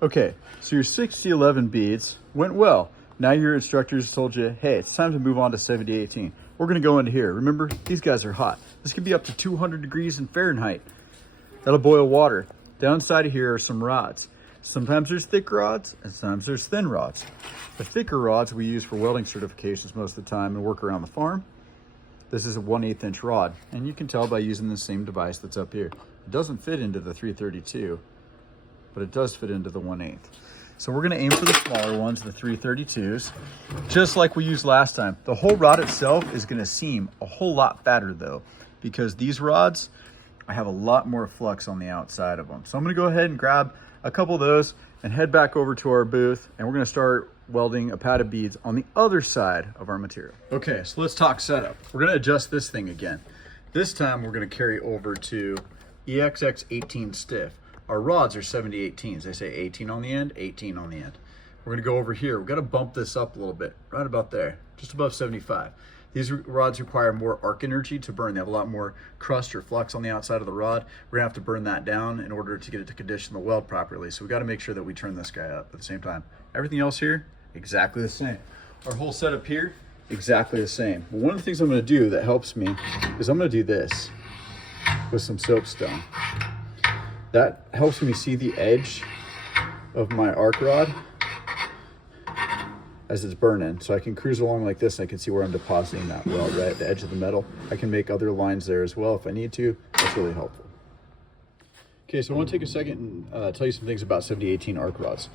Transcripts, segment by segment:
Okay, so your 6011 beads went well. Now your instructors told you, hey, it's time to move on to 7018. We're gonna go into here. Remember, these guys are hot. This could be up to 200 degrees in Fahrenheit. That'll boil water. Downside of here are some rods. Sometimes there's thick rods and sometimes there's thin rods. The thicker rods we use for welding certifications most of the time and work around the farm. This is a 1/8 inch rod, and you can tell by using the same device that's up here. It doesn't fit into the 332, but it does fit into the 1/8. So we're gonna aim for the smaller ones, the 332s, just like we used last time. The whole rod itself is gonna seem a whole lot fatter though, because these rods, I have a lot more flux on the outside of them. So I'm gonna go ahead and grab a couple of those and head back over to our booth, and we're gonna start welding a pad of beads on the other side of our material. Okay, so let's talk setup. We're gonna adjust this thing again. This time we're gonna carry over to EXX 18 stiff. Our rods are 7018s. They say 18 on the end, 18 on the end. We're gonna go over here. We've gotta bump this up a little bit, right about there, just above 75. These rods require more arc energy to burn. They have a lot more crust or flux on the outside of the rod. We're gonna have to burn that down in order to get it to condition the weld properly. So we gotta make sure that we turn this guy up at the same time. Everything else here, exactly the same. Our whole setup here, exactly the same. But one of the things I'm gonna do that helps me is I'm gonna do this with some soapstone. That helps me see the edge of my arc rod as it's burning. So I can cruise along like this and I can see where I'm depositing that weld, right at the edge of the metal. I can make other lines there as well if I need to. That's really helpful. Okay, so I want to take a second and tell you some things about 7018 arc rods.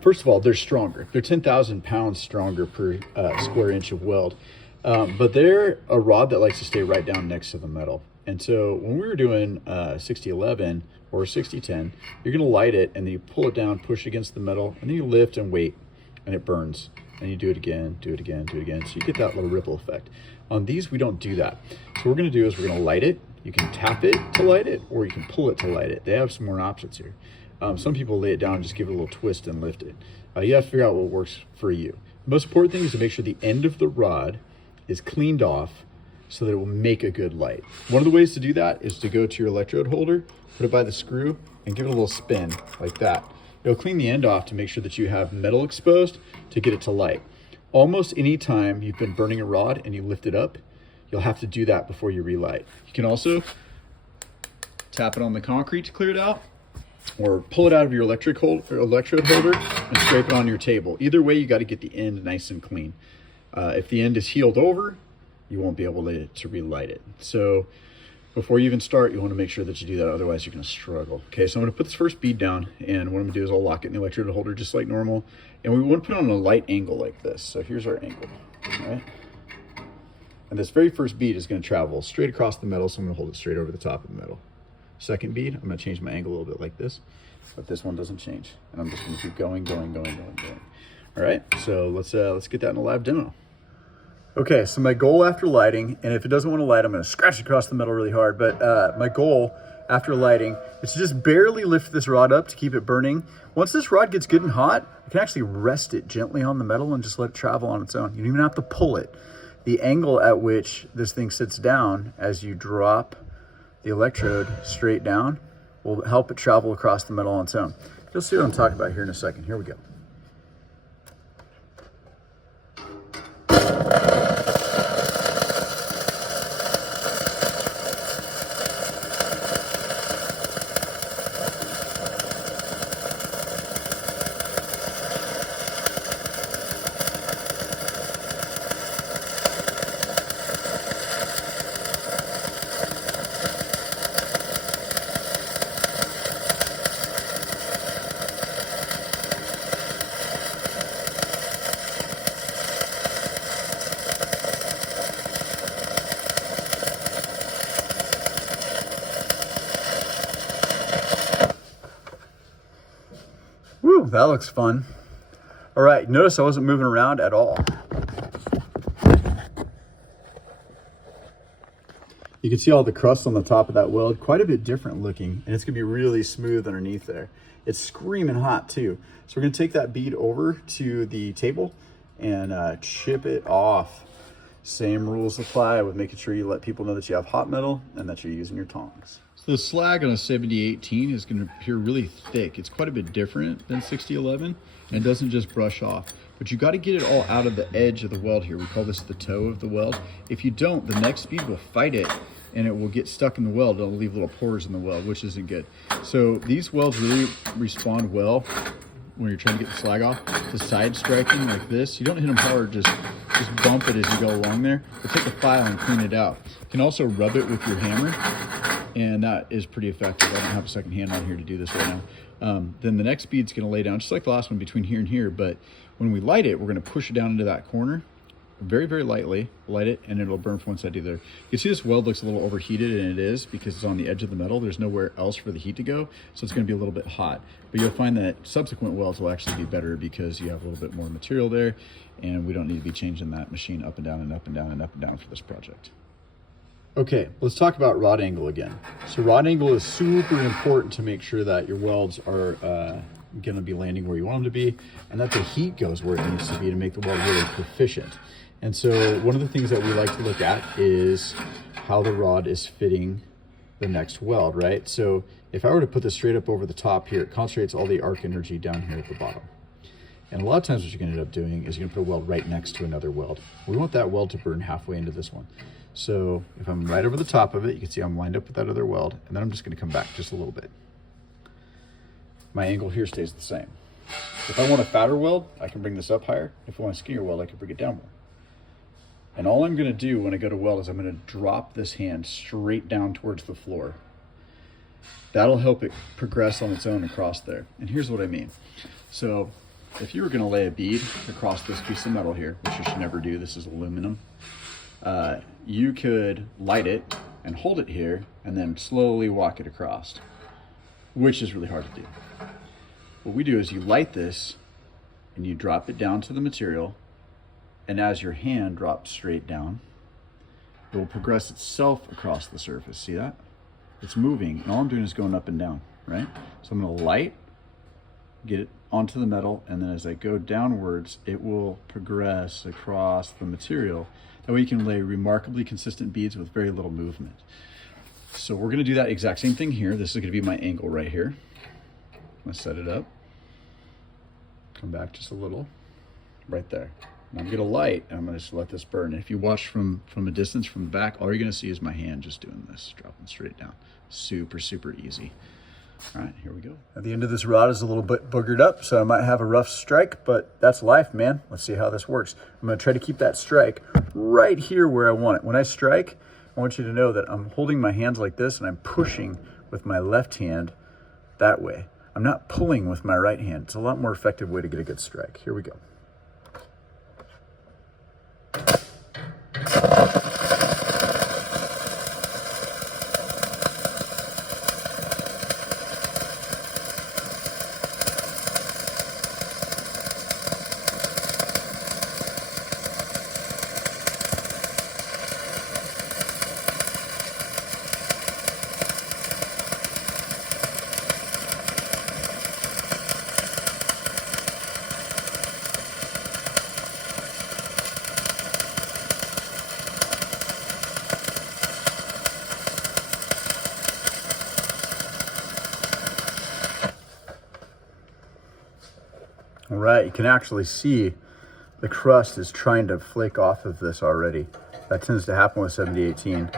First of all, they're stronger. They're 10,000 pounds stronger per square inch of weld. But they're a rod that likes to stay right down next to the metal. And so when we were doing 6011 or 6010, you're gonna light it and then you pull it down, push against the metal, and then you lift and wait, and it burns. And you do it again, do it again, do it again. So you get that little ripple effect. On these, we don't do that. So what we're gonna do is we're gonna light it. You can tap it to light it, or you can pull it to light it. They have some more options here. Some people lay it down and just give it a little twist and lift it. You have to figure out what works for you. The most important thing is to make sure the end of the rod is cleaned off so that it will make a good light. One of the ways to do that is to go to your electrode holder, put it by the screw, and give it a little spin like that. It'll clean the end off to make sure that you have metal exposed to get it to light. Almost any time you've been burning a rod and you lift it up, you'll have to do that before you relight. You can also tap it on the concrete to clear it out, or pull it out of your electrode holder and scrape it on your table. Either way, you got to get the end nice and clean. If the end is healed over, you won't be able to relight it. So before you even start, you want to make sure that you do that, otherwise you're going to struggle. Okay, so I'm going to put this first bead down, and what I'm going to do is I'll lock it in the electrode holder just like normal, and we want to put it on a light angle like this. So here's our angle, all right? And this very first bead is going to travel straight across the metal, so I'm going to hold it straight over the top of the metal. Second bead, I'm going to change my angle a little bit like this, but this one doesn't change, and I'm just going to keep going. All right, so let's get that in a live demo. Okay, so my goal after lighting, and if it doesn't want to light, I'm going to scratch across the metal really hard, but my goal after lighting is to just barely lift this rod up to keep it burning. Once this rod gets good and hot, you can actually rest it gently on the metal and just let it travel on its own. You don't even have to pull it. The angle at which this thing sits down as you drop the electrode straight down will help it travel across the metal on its own. You'll see what I'm talking about here in a second. Here we go. Woo, that looks fun. All right, notice I wasn't moving around at all. You can see all the crust on the top of that weld, quite a bit different looking, and it's gonna be really smooth underneath there. It's screaming hot too. So we're gonna take that bead over to the table and chip it off. Same rules apply with making sure you let people know that you have hot metal and that you're using your tongs. So the slag on a 7018 is going to appear really thick. It's quite a bit different than 6011 and it doesn't just brush off. But you got to get it all out of the edge of the weld here. We call this the toe of the weld. If you don't, the next bead will fight it and it will get stuck in the weld. It'll leave little pores in the weld, which isn't good. So these welds really respond well when you're trying to get the slag off. The side striking like this, you don't hit them hard, just bump it as you go along there. But take a file and clean it out. You can also rub it with your hammer, and that is pretty effective. I don't have a second hand on here to do this right now. Then the next bead's gonna lay down, just like the last one, between here and here, but when we light it, we're gonna push it down into that corner, very, very lightly, light it, and it'll burn from one side to the other. You can see this weld looks a little overheated, and it is, because it's on the edge of the metal. There's nowhere else for the heat to go, so it's gonna be a little bit hot. But you'll find that subsequent welds will actually be better because you have a little bit more material there, and we don't need to be changing that machine up and down and up and down and up and down for this project. Okay, let's talk about rod angle again. So rod angle is super important to make sure that your welds are going to be landing where you want them to be, and that the heat goes where it needs to be to make the weld really proficient. And so one of the things that we like to look at is how the rod is fitting the next weld, right? So if I were to put this straight up over the top here, it concentrates all the arc energy down here at the bottom. And a lot of times what you're going to end up doing is you're going to put a weld right next to another weld. We want that weld to burn halfway into this one. So if I'm right over the top of it, you can see I'm lined up with that other weld, and then I'm just going to come back just a little bit. My angle here stays the same. If I want a fatter weld, I can bring this up higher. If I want a skinnier weld, I can bring it down more. And all I'm going to do when I go to weld is I'm going to drop this hand straight down towards the floor. That'll help it progress on its own across there. And here's what I mean. So if you were going to lay a bead across this piece of metal here, which you should never do, this is aluminum, you could light it and hold it here and then slowly walk it across, which is really hard to do. What we do is you light this and you drop it down to the material, and as your hand drops straight down, it will progress itself across the surface. See that? It's moving, and all I'm doing is going up and down, right? So I'm going to light, get it onto the metal, and then as I go downwards, it will progress across the material. That way you can lay remarkably consistent beads with very little movement. So we're going to do that exact same thing here. This is going to be my angle right here. I'm going to set it up, come back just a little, right there. And I'm going to light, and I'm going to just let this burn. And if you watch from a distance from the back, all you're going to see is my hand just doing this, dropping straight down. Super, super easy. All right, here we go. At the end of this rod is a little bit boogered up, so I might have a rough strike, but that's life, man. Let's see how this works. I'm going to try to keep that strike right here where I want it. When I strike, I want you to know that I'm holding my hands like this, and I'm pushing with my left hand that way. I'm not pulling with my right hand. It's a lot more effective way to get a good strike. Here we go. All right, you can actually see the crust is trying to flake off of this already. That tends to happen with 7018.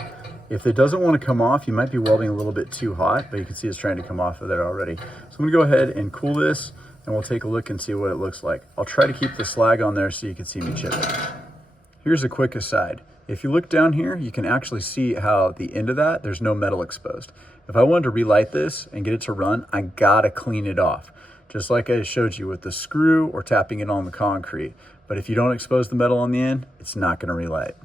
If it doesn't want to come off, you might be welding a little bit too hot, but you can see it's trying to come off of there already. So I'm gonna go ahead and cool this, and we'll take a look and see what it looks like. I'll try to keep the slag on there so you can see me chip it. Here's a quick aside. If you look down here, you can actually see how the end of that, there's no metal exposed. If I wanted to relight this and get it to run, I gotta clean it off. Just like I showed you with the screw or tapping it on the concrete. But if you don't expose the metal on the end, it's not gonna relight.